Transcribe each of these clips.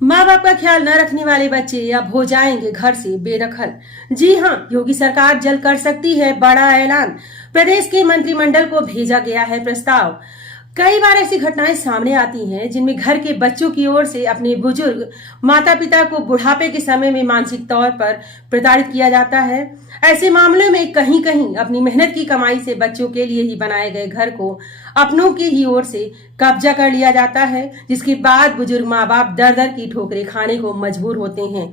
माँ बाप का ख्याल न रखने वाले बच्चे अब हो जाएंगे घर से बेदखल। जी हाँ, योगी सरकार जल्द कर सकती है बड़ा ऐलान। प्रदेश के मंत्रिमंडल को भेजा गया है प्रस्ताव। कई बार ऐसी घटनाएं सामने आती हैं जिनमें घर के बच्चों की ओर से अपने बुजुर्ग माता पिता को बुढ़ापे के समय में मानसिक तौर पर प्रताड़ित किया जाता है। ऐसे मामलों में कहीं कहीं अपनी मेहनत की कमाई से बच्चों के लिए ही बनाए गए घर को अपनों की ही ओर से कब्जा कर लिया जाता है, जिसके बाद बुजुर्ग माँ बाप दर दर की ठोकरें खाने को मजबूर होते हैं।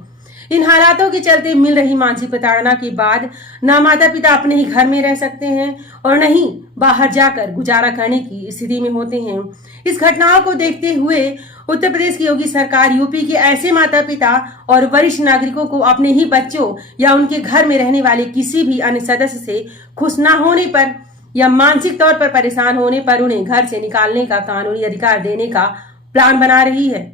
इन हालातों के चलते मिल रही मानसिक प्रताड़ना के बाद न माता पिता अपने ही घर में रह सकते हैं और न ही बाहर जाकर गुजारा करने की स्थिति में होते हैं। इस घटनाओं को देखते हुए उत्तर प्रदेश की योगी सरकार यूपी के ऐसे माता पिता और वरिष्ठ नागरिकों को अपने ही बच्चों या उनके घर में रहने वाले किसी भी अन्य सदस्य से खुश न होने पर या मानसिक तौर पर परेशान होने पर उन्हें घर से निकालने का कानूनी अधिकार देने का प्लान बना रही है।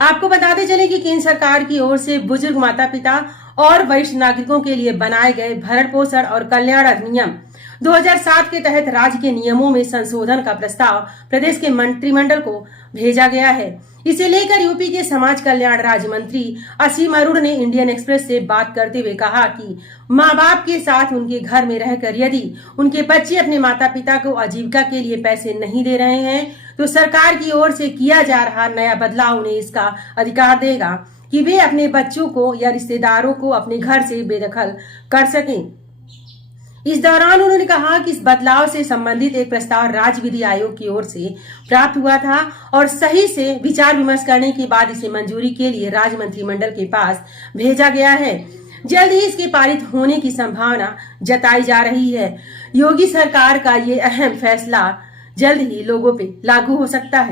आपको बताते चले कि केंद्र सरकार की ओर से बुजुर्ग माता पिता और वरिष्ठ नागरिकों के लिए बनाए गए भरण पोषण और कल्याण अधिनियम 2007 के तहत राज्य के नियमों में संशोधन का प्रस्ताव प्रदेश के मंत्रिमंडल को भेजा गया है। इसे लेकर यूपी के समाज कल्याण राज्य मंत्री असीम अरुण ने इंडियन एक्सप्रेस से बात करते हुए कहा कि माँ बाप के साथ उनके घर में रहकर यदि उनके बच्चे अपने माता पिता को आजीविका के लिए पैसे नहीं दे रहे हैं तो सरकार की ओर से किया जा रहा नया बदलाव उन्हें इसका अधिकार देगा कि वे अपने बच्चों को या रिश्तेदारों को अपने घर से बेदखल कर सकें। इस दौरान उन्होंने कहा कि इस बदलाव से संबंधित एक प्रस्ताव राज्य विधि आयोग की ओर से प्राप्त हुआ था और सही से विचार विमर्श करने के बाद इसे मंजूरी के लिए राज्य मंत्रिमंडल के पास भेजा गया है। जल्द ही इसके पारित होने की संभावना जताई जा रही है। योगी सरकार का ये अहम फैसला जल्द ही लोगों पे लागू हो सकता है।